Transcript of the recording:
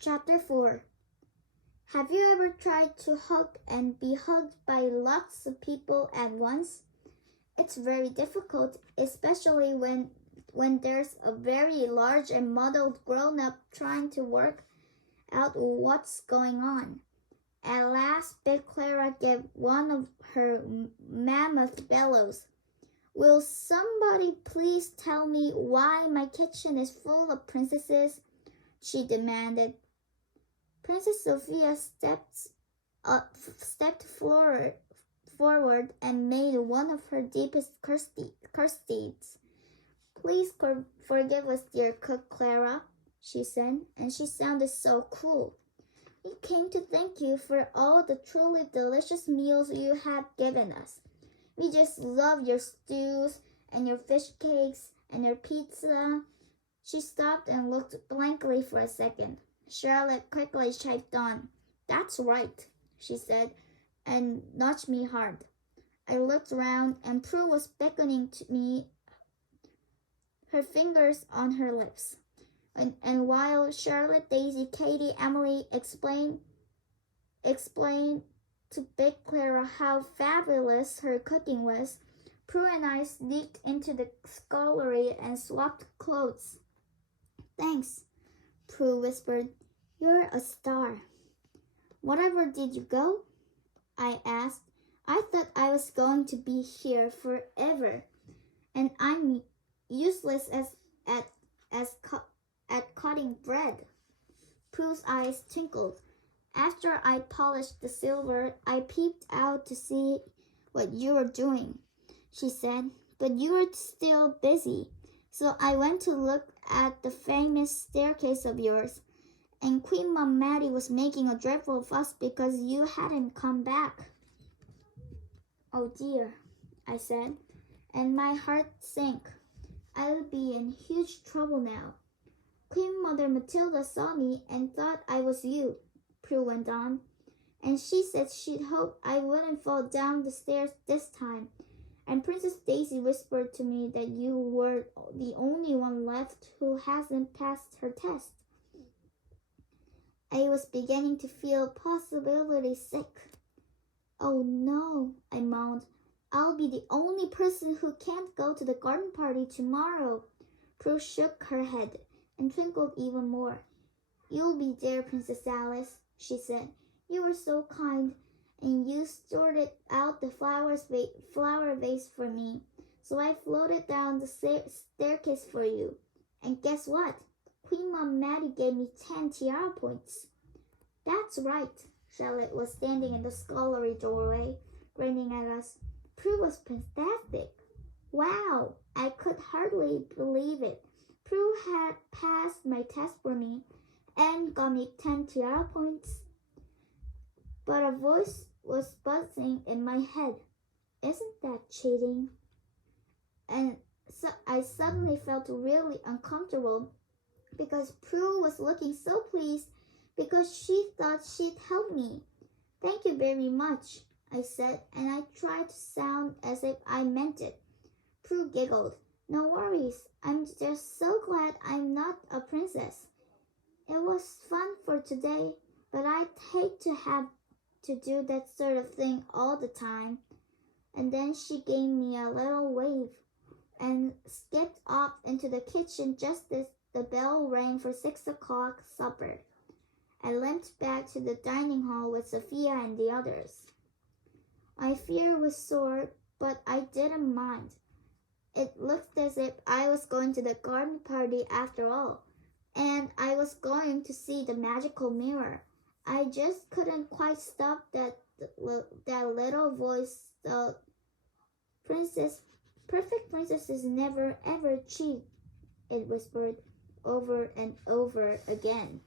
Chapter 4. Have you ever tried to hug and be hugged by lots of people at once? It's very difficult, especially when there's a very large and muddled grown-up trying to work out what's going on. At last, Big Clara gave one of her mammoth bellows. Will somebody please tell me why my kitchen is full of princesses? She demanded. Princess Sophia stepped forward and made one of her deepest curtsies. Please forgive us, dear cook Clara, she said, and she sounded so cool. We came to thank you for all the truly delicious meals you have given us. We just love your stews and your fish cakes and your pizza. She stopped and looked blankly for a second. Charlotte quickly chiped on. That's right, she said, and nudged me hard. I looked around, and Prue was beckoning to me, her fingers on her lips. And while Charlotte, Daisy, Katie, Emily explained to Big Clara how fabulous her cooking was, Prue and I sneaked into the scullery and swapped clothes. Thanks, Prue whispered. You're a star. Whatever did you go? I asked. I thought I was going to be here forever, and I'm useless at cutting bread. Prue's eyes twinkled. After I polished the silver, I peeped out to see what you were doing, she said, but you were still busy. So I went to look at the famous staircase of yours, and Queen Mom Maddie was making a dreadful fuss because you hadn't come back. Oh dear, I said, and my heart sank. I'll be in huge trouble now. Queen Mother Matilda saw me and thought I was you, Prue went on, and she said she'd hoped I wouldn't fall down the stairs this time. And Princess Daisy whispered to me that you were the only one left who hasn't passed her test. I was beginning to feel possibly sick. Oh no, I moaned. I'll be the only person who can't go to the garden party tomorrow. Prue shook her head and twinkled even more. You'll be there, Princess Alice, she said. You were so kind, and you sorted out the flower vase for me, so I floated down the staircase for you. And guess what? Queen Mom Maddie gave me 10 tiara points. That's right. Charlotte was standing in the scullery doorway, grinning at us. Prue was fantastic. Wow, I could hardly believe it. Prue had passed my test for me and got me 10 tiara points. But a voice was buzzing in my head. Isn't that cheating? And so I suddenly felt really uncomfortable because Prue was looking so pleased because she thought she'd help me. Thank you very much, I said, and I tried to sound as if I meant it. Prue giggled. No worries, I'm just so glad I'm not a princess. It was fun for today, but I'd hate to have to do that sort of thing all the time. And then she gave me a little wave and skipped off into the kitchen just as the bell rang for 6 o'clock supper. I limped back to the dining hall with Sophia and the others. My fear was sore, but I didn't mind. It looked as if I was going to the garden party after all, and I was going to see the magical mirror. I just couldn't quite stop that little voice. The perfect princesses never ever cheat, it whispered over and over again.